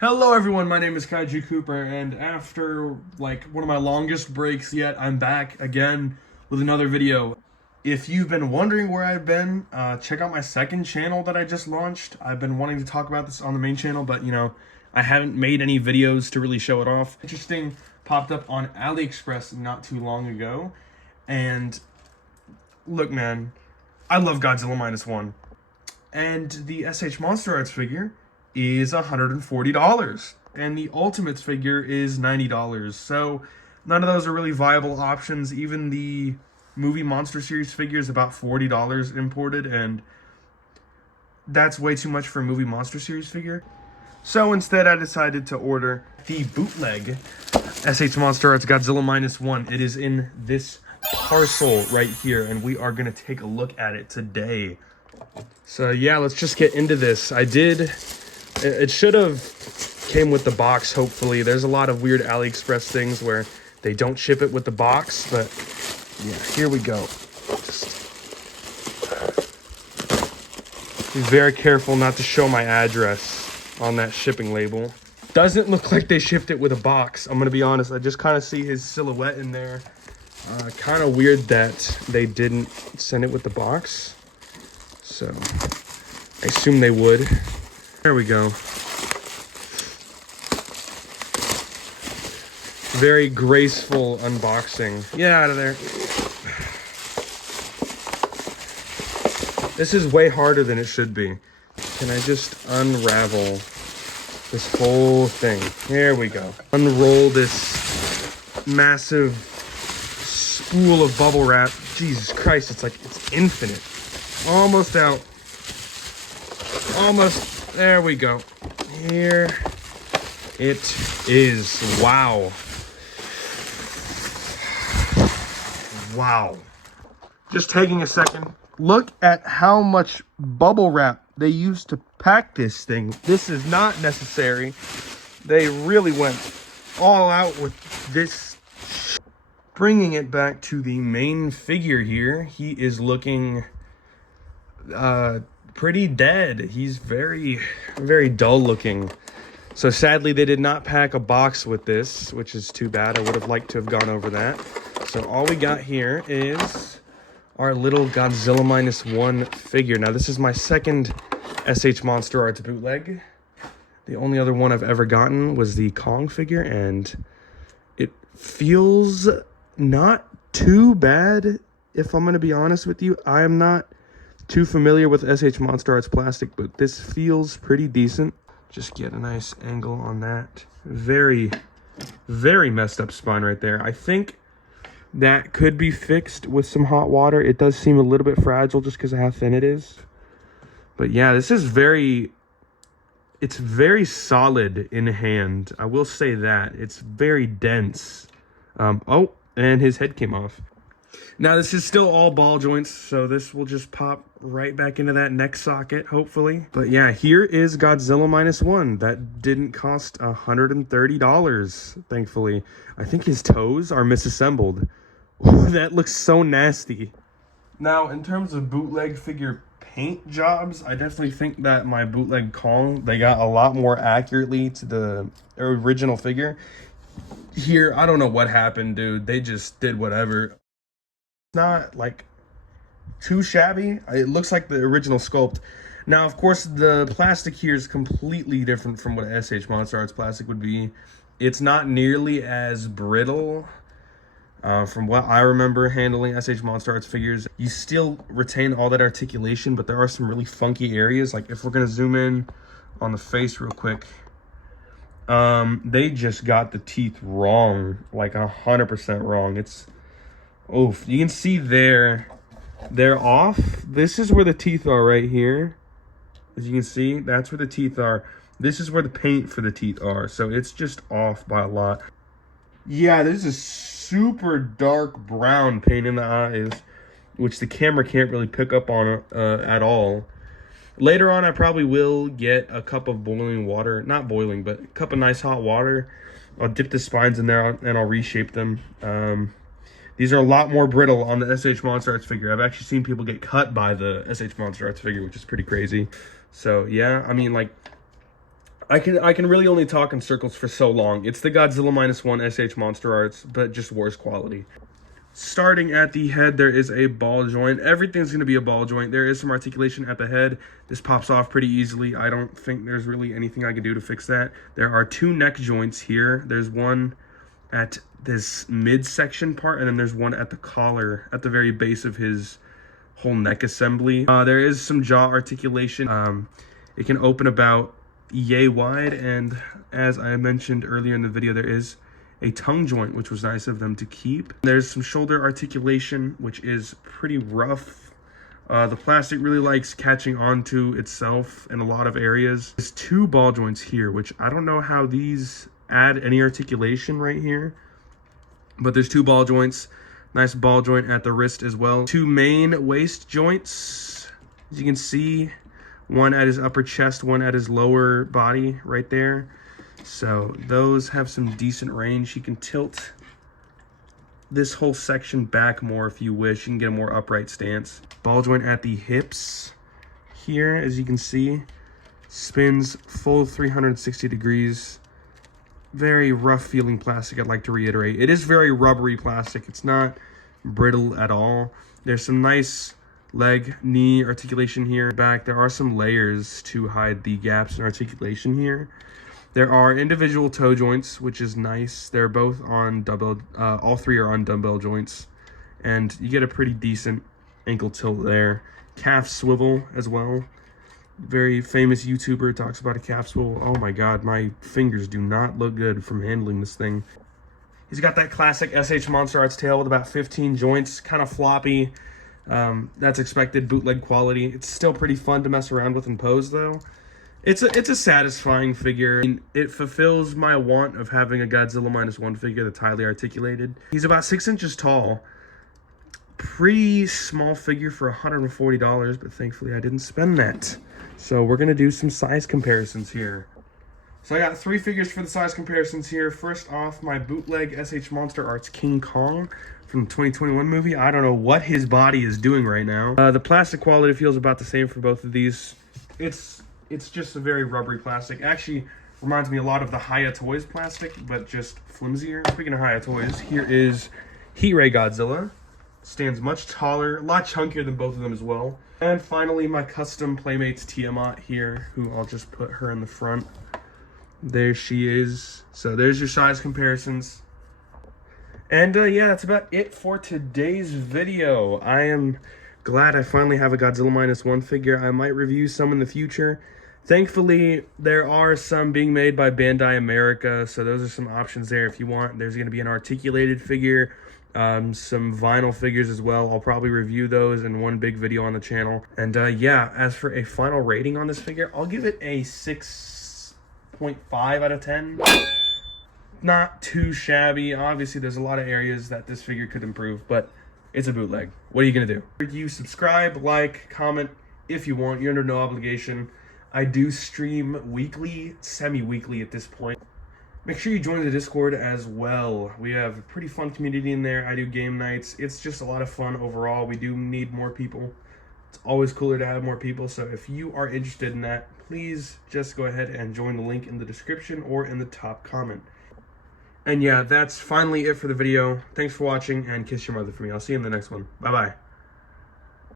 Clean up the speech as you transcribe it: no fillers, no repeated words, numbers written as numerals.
Hello everyone, my name is Kaiju Cooper, and after like one of my longest breaks yet, I'm back again with another video. If you've been wondering where I've been, check out my second channel that I just launched. I've been wanting to talk about this on the main channel, but I haven't made any videos to really show it off. Interesting popped up on AliExpress not too long ago, and look man, I love Godzilla-1, and the SH Monster Arts figure is $140, and the Ultimates figure is $90. So none of those are really viable options. Even the movie Monster Series figure is about $40 imported, and that's way too much for a movie Monster Series figure. So instead I decided to order the Bootleg SH Monster Arts Godzilla-1. It is in this parcel right here, and we are going to take a look at it today. So yeah, let's just get into this. It should have came with the box, hopefully. There's a lot of weird AliExpress things where they don't ship it with the box, but yeah, here we go. Just be very careful not to show my address on that shipping label. Doesn't look like they shipped it with a box, I'm gonna be honest. I just kind of see his silhouette in there. Kind of weird that they didn't send it with the box. So I assume they would. There we go. Very graceful unboxing. Get out of there. This is way harder than it should be. Can I just unravel this whole thing? There we go. Unroll this massive spool of bubble wrap. Jesus Christ, it's infinite. Almost out. Almost. There we go. Here it is. Wow. Wow. Just taking a second. Look at how much bubble wrap they used to pack this thing. This is not necessary. They really went all out with this. Bringing it back to the main figure here, he is looking pretty dead. He's very, very dull looking. So sadly, they did not pack a box with this, which is too bad. I would have liked to have gone over that. So all we got here is our little Godzilla-1 figure. Now, this is my second SH Monster Arts bootleg. The only other one I've ever gotten was the Kong figure, and it feels not too bad, if I'm going to be honest with you. I am not too familiar with SH Monster Arts plastic, but this feels pretty decent. Just get a nice angle on that. Very, very messed up spine right there. I think that could be fixed with some hot water. It does seem a little bit fragile just because of how thin it is. But yeah, this is it's very solid in hand. I will say that. It's very dense. Oh, and his head came off. Now, this is still all ball joints, so this will just pop right back into that neck socket, hopefully. But yeah, here is Godzilla-1. That didn't cost $130, thankfully. I think his toes are misassembled. That looks so nasty. Now, in terms of bootleg figure paint jobs, I definitely think that my bootleg Kong, they got a lot more accurately to the original figure. Here, I don't know what happened, dude. They just did whatever. Not like too shabby. It looks like the original sculpt. Now, of course, the plastic here is completely different from what SH Monster Arts plastic would be. It's not nearly as brittle. From what I remember handling SH Monster Arts figures, you still retain all that articulation, but there are some really funky areas. Like if we're gonna zoom in on the face real quick, they just got the teeth wrong, like 100% wrong. It's oof. You can see they're off. This is where the teeth are right here. As you can see, that's where the teeth are. This is where the paint for the teeth are. So it's just off by a lot. Yeah, there's a super dark brown paint in the eyes, which the camera can't really pick up on at all. Later on, I probably will get a cup of boiling water. Not boiling, but a cup of nice hot water. I'll dip the spines in there and I'll reshape them. These are a lot more brittle on the SH Monster Arts figure. I've actually seen people get cut by the SH Monster Arts figure, which is pretty crazy. So, yeah, I mean, like, I can really only talk in circles for so long. It's the Godzilla-1 SH Monster Arts, but just worse quality. Starting at the head, there is a ball joint. Everything's going to be a ball joint. There is some articulation at the head. This pops off pretty easily. I don't think there's really anything I can do to fix that. There are 2 neck joints here. There's one at this midsection part, and then there's one at the collar, at the very base of his whole neck assembly. There is some jaw articulation. It can open about yay wide, and as I mentioned earlier in the video, there is a tongue joint, which was nice of them to keep. There's some shoulder articulation, which is pretty rough. The plastic really likes catching onto itself in a lot of areas. There's 2 ball joints here, which I don't know how these add any articulation right here, but there's 2 ball joints. Nice ball joint at the wrist as well. 2 main waist joints, as you can see, one at his upper chest, one at his lower body right there. So those have some decent range. You can tilt this whole section back more if you wish. You can get a more upright stance. Ball joint at the hips here, as you can see, spins full 360 degrees. Very rough feeling plastic, I'd like to reiterate. It is very rubbery plastic. It's not brittle at all. There's some nice leg, knee articulation here. Back, there are some layers to hide the gaps in articulation here. There are individual toe joints, which is nice. They're both on dumbbell, all 3 are on dumbbell joints. And you get a pretty decent ankle tilt there. Calf swivel as well. Very famous YouTuber talks about a calf swivel. Oh my God, my fingers do not look good from handling this thing. He's got that classic SH Monster Arts tail with about 15 joints, kind of floppy. That's expected bootleg quality. It's still pretty fun to mess around with and pose though. It's a satisfying figure. It fulfills my want of having a Godzilla-1 figure that's highly articulated. He's about 6 inches tall. Pretty small figure for $140, but thankfully I didn't spend that. So we're gonna do some size comparisons here. So I got 3 figures for the size comparisons here. First off, my bootleg SH Monster Arts King Kong from the 2021 movie. I don't know what his body is doing right now. The plastic quality feels about the same for both of these. It's just a very rubbery plastic. Actually, reminds me a lot of the Hiya Toys plastic, but just flimsier. Speaking of Hiya Toys, here is Heat Ray Godzilla. Stands much taller, a lot chunkier than both of them as well. And finally, my custom Playmates Tiamat here, who I'll just put her in the front. There she is. So there's your size comparisons. And yeah, that's about it for today's video. I am glad I finally have a Godzilla-1 figure. I might review some in the future. Thankfully, there are some being made by Bandai America, so those are some options there if you want. There's going to be an articulated figure, some vinyl figures as well. I'll probably review those in one big video on the channel. And yeah, as for a final rating on this figure, I'll give it a 6.5 out of 10. Not too shabby. Obviously, there's a lot of areas that this figure could improve, but it's a bootleg. What are you going to do? You subscribe, like, comment if you want. You're under no obligation. I do stream weekly, semi-weekly at this point. Make sure you join the Discord as well. We have a pretty fun community in there. I do game nights. It's just a lot of fun overall. We do need more people. It's always cooler to have more people. So if you are interested in that, please just go ahead and join the link in the description or in the top comment. And yeah, that's finally it for the video. Thanks for watching, and kiss your mother for me. I'll see you in the next one. Bye-bye.